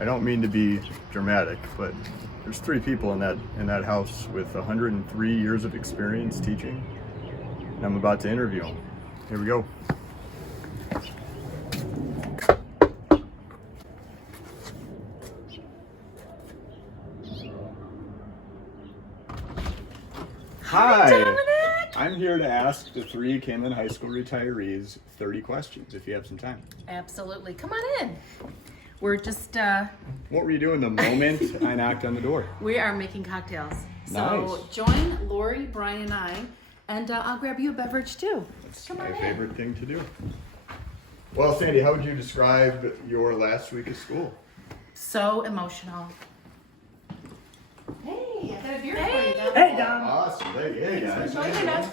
I don't mean to be dramatic, but there's 3 people in that house with 103 years of experience teaching, and I'm about to interview them. Here we go. Hi, Dominic! I'm here to ask the 3 Kansas High School retirees 30 questions, if you have some time. Absolutely. Come on in. We're just, What were you doing the moment I knocked on the door? we are making cocktails. So Nice. join Lori, Brian, and I, and I'll grab you a beverage too. That's Come my on in. favorite thing to do. Well, Sandy, how would you describe your last week of school? So emotional. Hey, I got a beer for you. Dom. Hey, Dom. Awesome. Hey guys. For joining us.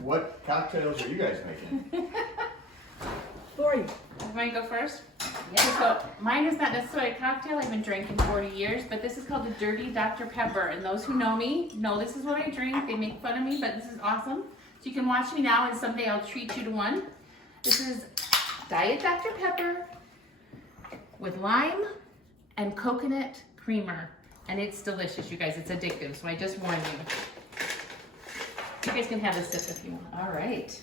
What cocktails are you guys making? Lori. Want me to go first? Yeah. So mine is not necessarily a cocktail. I've been drinking 40 years, but this is called the Dirty Dr. Pepper. And those who know me know this is what I drink. They make fun of me, but this is awesome. So you can watch me now, and someday I'll treat you to one. This is Diet Dr. Pepper with lime and coconut creamer. And it's delicious, you guys. It's addictive, so I just warn you. You guys can have a sip if you want. All right.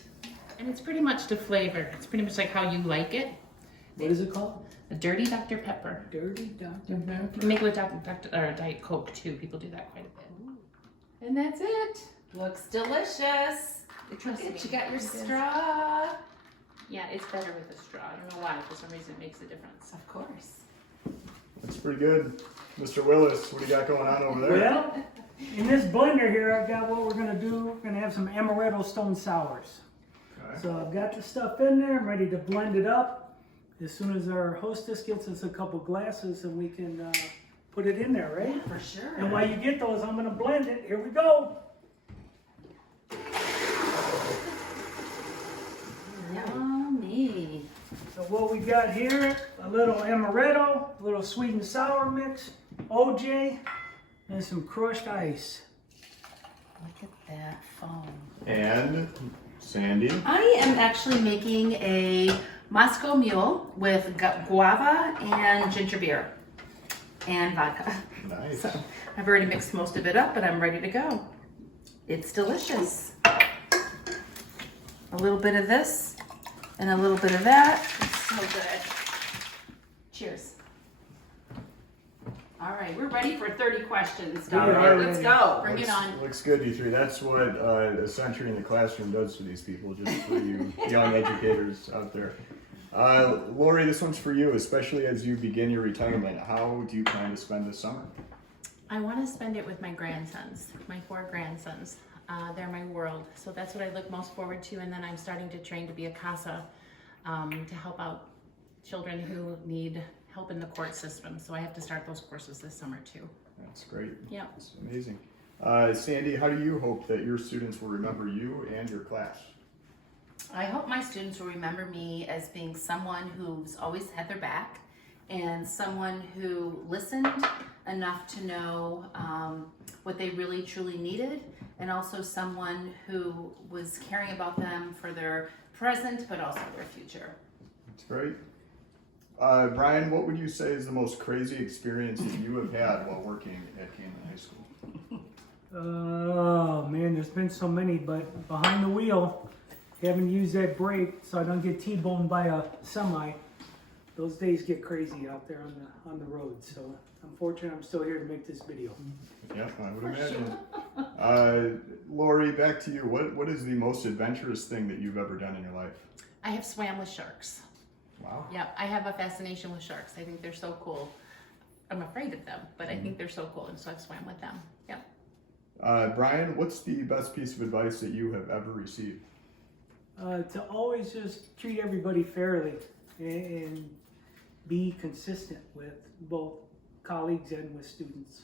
And it's pretty much the flavor. It's pretty much like how you like it. What is it called? A Dirty Dr. Pepper. Dirty Dr. You can make it with Diet Coke too. People do that quite a bit. And that's it. Looks delicious. Trust me. You got your It is. straw. Yeah, it's better with a straw. I don't know why. For some reason, it makes a difference. Of course. That's pretty good. Mr. Willis, what do you got going on over there? Well, in this blender here, I've got what we're gonna do. We're gonna have some amaretto stone sours. Okay. So I've got the stuff in there. I'm ready to blend it up. As soon as our hostess gets us a couple glasses, and we can put it in there, right? For sure. And while you get those, I'm gonna blend it. Here we go. Yummy. So what we got here, a little amaretto, a little sweet and sour mix, OJ, and some crushed ice. Look at that foam. And Sandy. I am actually making a Moscow Mule with guava and ginger beer and vodka. Nice. So I've already mixed most of it up, but I'm ready to go. It's delicious. A little bit of this and a little bit of that. It's so good. Cheers. All right, we're ready for 30 questions, We are Dominic. Let's ready. go. Bring it on. Looks good, you 3. That's what a century in the classroom does to these people, just for you young educators out there. Lori, this one's for you, especially as you begin your retirement. How do you plan to spend this summer? I want to spend it with my grandsons, my 4 grandsons. They're my world. So that's what I look most forward to. And then I'm starting to train to be a CASA to help out children who need help in the court system. So I have to start those courses this summer too. That's great. Yeah. That's amazing. Sandy, how do you hope that your students will remember you and your class? I hope my students will remember me as being someone who's always had their back and someone who listened enough to know what they really truly needed, and also someone who was caring about them for their present but also their future. That's great. Brian, what would you say is the most crazy experience that you have had while working at Kansas High School? Oh man, there's been so many, but behind the wheel, having to use that brake so I don't get T-boned by a semi. Those days get crazy out there on the road. So I'm fortunate I'm still here to make this video. Yeah, I would imagine. Lori, back to you. What is the most adventurous thing that you've ever done in your life? I have swam with sharks. Wow. Yeah, I have a fascination with sharks. I think they're so cool. I'm afraid of them, but I think they're so cool, and so I've swam with them. Yep. Brian, what's the best piece of advice that you have ever received? To always just treat everybody fairly and be consistent with both colleagues and with students.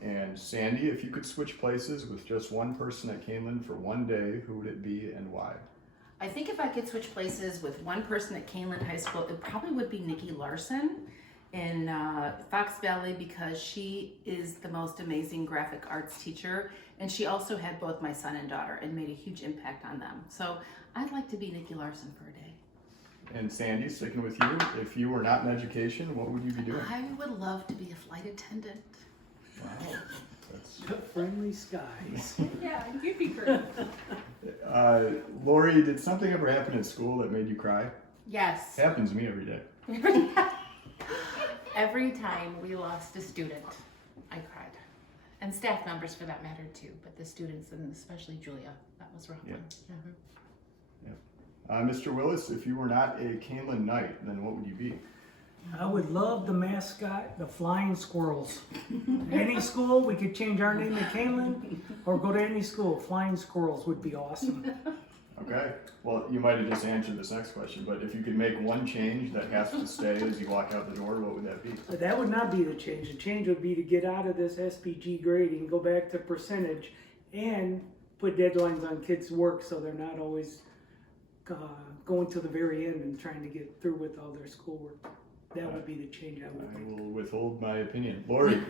And Sandy, if you could switch places with just one person at Kaneland for one day, who would it be and why? I think if I could switch places with one person at Kaneland High School, it probably would be Nikki Larson in Fox Valley, because she is the most amazing graphic arts teacher, and she also had both my son and daughter and made a huge impact on them. So I'd like to be Nikki Larson for a day. And Sandy, sticking with you, if you were not in education, what would you be doing? I would love to be a flight attendant. Wow. That's, Friendly skies. Yeah, you'd be great. Lori, did something ever happen at school that made you cry? Yes. Happens to me every day. Every time we lost a student, I cried. And staff members for that matter too, but the students and especially Julia, that was rough. Yeah. One. Mr. Willis, if you were not a Canelan Knight, then what would you be? I would love the mascot, the Flying Squirrels. Any school, we could change our name to Canelan, or go to any school. Flying Squirrels would be awesome. Okay. Well, you might have just answered this next question, but if you could make one change that has to stay as you walk out the door, what would that be? But that would not be the change. The change would be to get out of this SPG grading, go back to percentage, and put deadlines on kids' work so they're not always going to the very end and trying to get through with all their schoolwork. That would be the change I would I make. will withhold my opinion. Lori,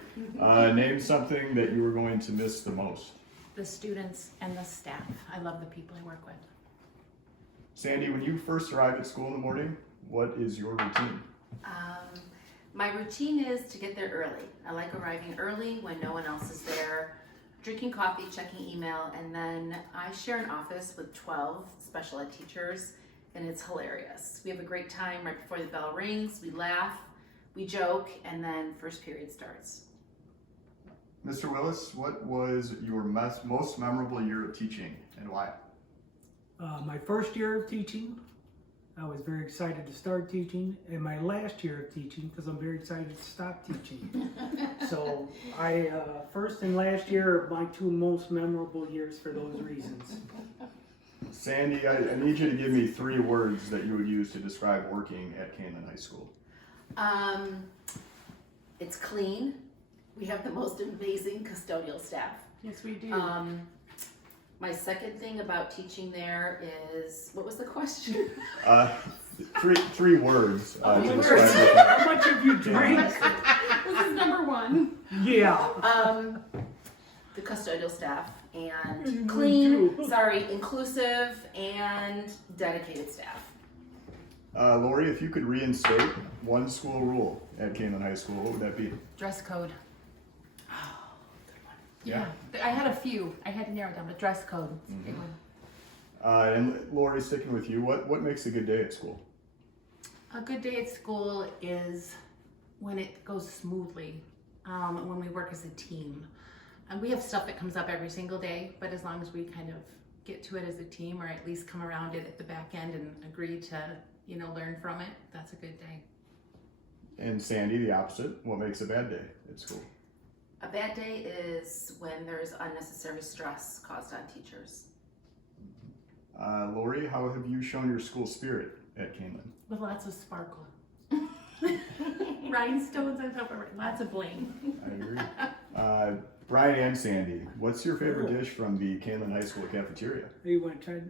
name something that you were going to miss the most. The students and the staff. I love the people I work with. Sandy, when you first arrive at school in the morning, what is your routine? My routine is to get there early. I like arriving early when no one else is there, drinking coffee, checking email, and then I share an office with 12 special ed teachers, and it's hilarious. We have a great time right before the bell rings. We laugh, we joke, and then first period starts. Mr. Willis, what was your most memorable year of teaching and why? My first year of teaching, I was very excited to start teaching, and my last year of teaching, because I'm very excited to stop teaching. So first and last year are my two most memorable years for those reasons. Sandy, I need you to give me 3 words that you would use to describe working at Canelan High School. It's clean. We have the most amazing custodial staff. Yes, we do. My second thing about teaching there is, what was the question? 3 words to words. describe How much have you drank? This is number 1. Yeah. The custodial staff and Mm, clean, me too. inclusive and dedicated staff. Lori, if you could reinstate one school rule at Canelan High School, what would that be? Dress code. Yeah. I had a few. I had to narrow it down, but dress code. Is a big one. And Lori, sticking with you, what makes a good day at school? A good day at school is when it goes smoothly, when we work as a team. And we have stuff that comes up every single day, but as long as we kind of get to it as a team, or at least come around it at the back end and agree to, learn from it, that's a good day. And Sandy, the opposite, what makes a bad day at school? A bad day is when there's unnecessary stress caused on teachers. Lori, how have you shown your school spirit at Canelan? With lots of sparkle. Rhinestones on top of it, lots of bling. I agree. Brian and Sandy, what's your favorite dish from the Canelan High School cafeteria? You want to try?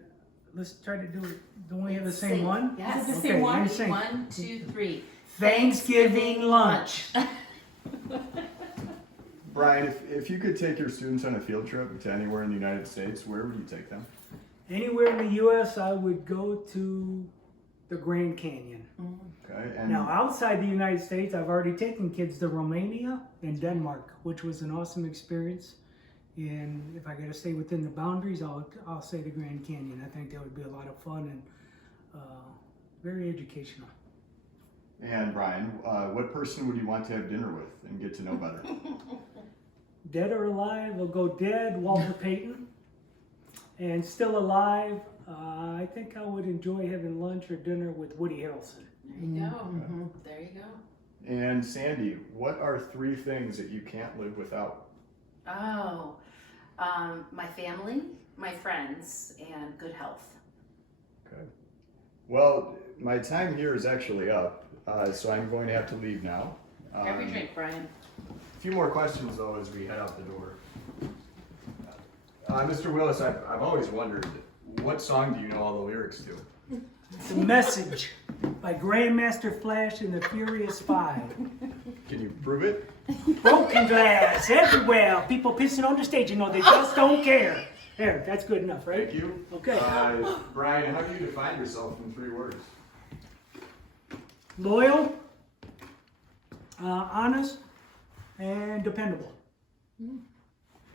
Let's try to do it. Don't we have the same one? Yes. Is it the same one? you sing. 1, 2, 3. Thanksgiving lunch. Brian, if you could take your students on a field trip to anywhere in the United States, where would you take them? Anywhere in the U.S., I would go to the Grand Canyon. Okay, and Now, outside the United States, I've already taken kids to Romania and Denmark, which was an awesome experience. And if I got to stay within the boundaries, I'll say the Grand Canyon. I think that would be a lot of fun and very educational. And Brian, what person would you want to have dinner with and get to know better? Dead or alive, I'll go dead, Walter Payton. And still alive, I think I would enjoy having lunch or dinner with Woody Harrelson. There you go. There you go. And Sandy, what are 3 things that you can't live without? Oh, my family, my friends, and good health. Okay. Well, my time here is actually up, so I'm going to have to leave now. Every drink, Brian. A few more questions, though, as we head out the door. Mr. Willis, I've always wondered, what song do you know all the lyrics to? It's a Message by Grandmaster Flash and the Furious Five. Can you prove it? Broken glass everywhere. People pissing on the stage. They just don't care. There, that's good enough, right? Thank you. Okay. Brian, how do you define yourself in 3 words? loyal, honest, and dependable.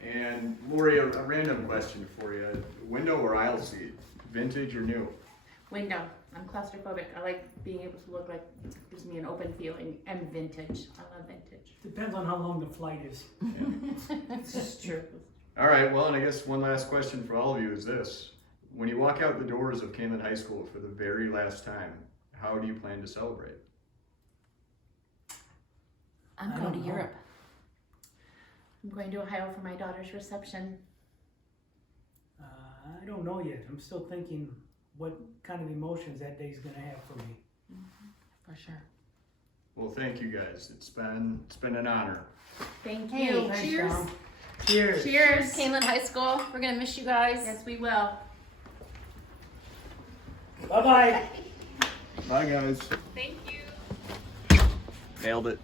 And Lori, a random question for you. Window or aisle seat? Vintage or new? Window. I'm claustrophobic. I like being able to look like, it gives me an open feeling. And vintage. I love vintage. Depends on how long the flight is. It's just true. All right, well, and I guess one last question for all of you is this. When you walk out the doors of Kaneland High School for the very last time, how do you plan to celebrate? I'm I going to don't know. Europe. I'm going to Ohio for my daughter's reception. I don't know yet. I'm still thinking what kind of emotions that day's gonna have for me. For sure. Well, thank you guys. It's been an honor. Thank Hey, you. Thanks, cheers. Tom. Cheers. Cheers. Kaneland High School, we're gonna miss you guys. Yes, we will. Bye-bye. Bye, guys. Thank you. Nailed it.